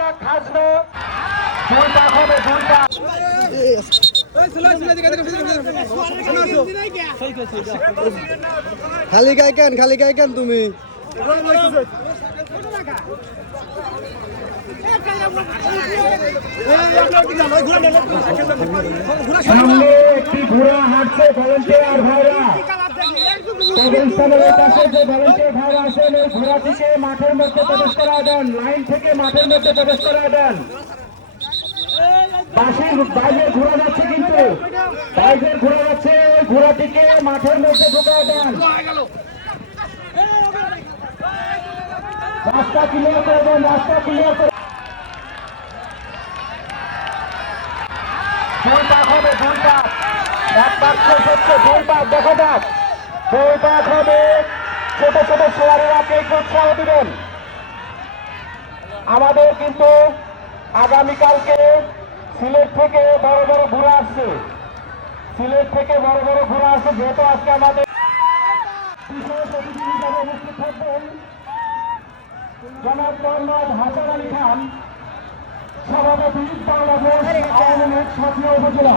টাকা খাজনা দুইটা হবে দুইটা। খালি গাই কেন তুমি? সামনে একটি ঘোড়া হাঁটছে ভলেন্টিয়ার ভাইরা। কবরস্থানের কাছে যে ভলেন্টিয়ার ভাইরা আছেন ওই ঘোড়াটিকে মাঠের মধ্যে প্রবেশ করা দেন, লাইন থেকে মাঠের মধ্যে প্রবেশ করা দেন। পাশের বাইরে ঘোড়া যাচ্ছে, কিন্তু বাইরের ঘোড়া যাচ্ছে, ওই ঘোড়াটিকে মাঠের মধ্যে ঢোকায় দেন। রাস্তা ক্লিয়ার করে দেন, রাস্তা ক্লিয়ার করে। দুই পাক হবে, দুই পাক। এক পাক শেষ হচ্ছে, দুই পাক দেখা যাক। দুই পাক হবে। ছোট ছোট সোয়ারেরা কে উৎসাহ দিবেন। আমাদের কিন্তু আগামীকালকে সিলেট থেকে বড় বড় ঘোড়া আসছে, সিলেট থেকে বড় বড় ঘোড়া আসছে। যেহেতু আজকে আমাদের বিশেষ অতিথি হিসাবে উপস্থিত থাকবেন জনাব মোহাম্মদ হাসান আলী খান, সভাপতি বাংলাদেশ আওয়ামী লীগ সাতক্ষীরা উপজেলা।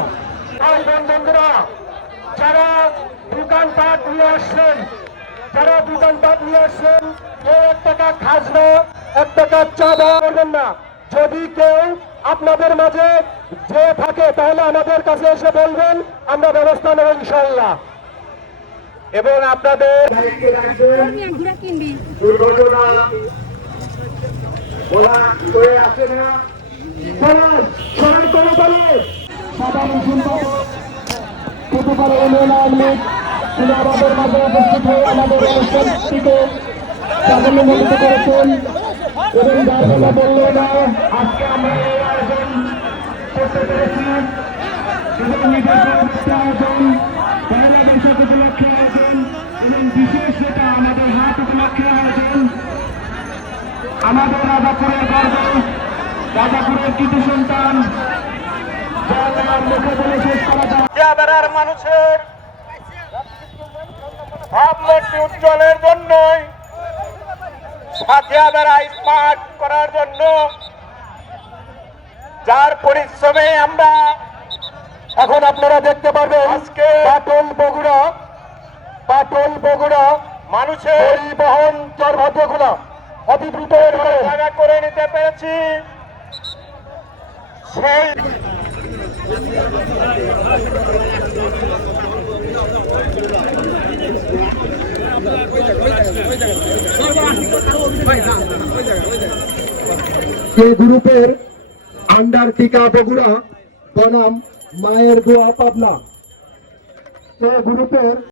বন্ধুরা, যারা দোকানপাট নিয়ে আসছেন, যারা দোকানপাট নিয়ে আসছেন, কেউ 1 টাকা খাজনা 1 টাকা চা দেওয়া করবেন না। যদি কেউ আপনাদের মাঝে যে থাকে তাহলে আমাদের কাছে এসে বলবেন, আমরা ব্যবস্থা নেব ইনশাআল্লাহ। এবং আপনাদের দুর্ঘটনা বলা হয়ে আসে না। সাধারণ সম্পাদক প্রতিবারের ইউনিয়ন আওয়ামী লীগ তিনি আমাদের মাঝে উপস্থিত হয়ে আমাদের অনুষ্ঠানটিকে সাফল্যমণ্ডিত করেছেন। এবং যার কথা বললো না, আজকে আমরা এই আয়োজন করতে পেরেছি এবং নিজের আয়োজন বাংলাদেশের উপলক্ষে আয়োজন এবং বিশেষ যেটা আমাদের হাট উপলক্ষে আয়োজন। আমাদের রাজাপুরের গর্ব, রাজাপুরের কৃতি সন্তান, যার মুখে বলে শেষ করা যায়। মানুষের ভাবমূর্তি উজ্জ্বলের জন্যই, সাথিয়া বেড়া স্মার্ট করার জন্য, যার পরিশ্রমে আমরা এখন আপনারা দেখতে পারবেন আজকে পাটল বগুড়া মানুষের পরিবহন চরভাদ্রগুলো অতি দ্রুত জায়গা করে নিতে পেরেছি। সেই গ্রুপের আন্ডার টিকা বগুড়া বনাম মায়ের দোয়া পাবনা, গ্রুপের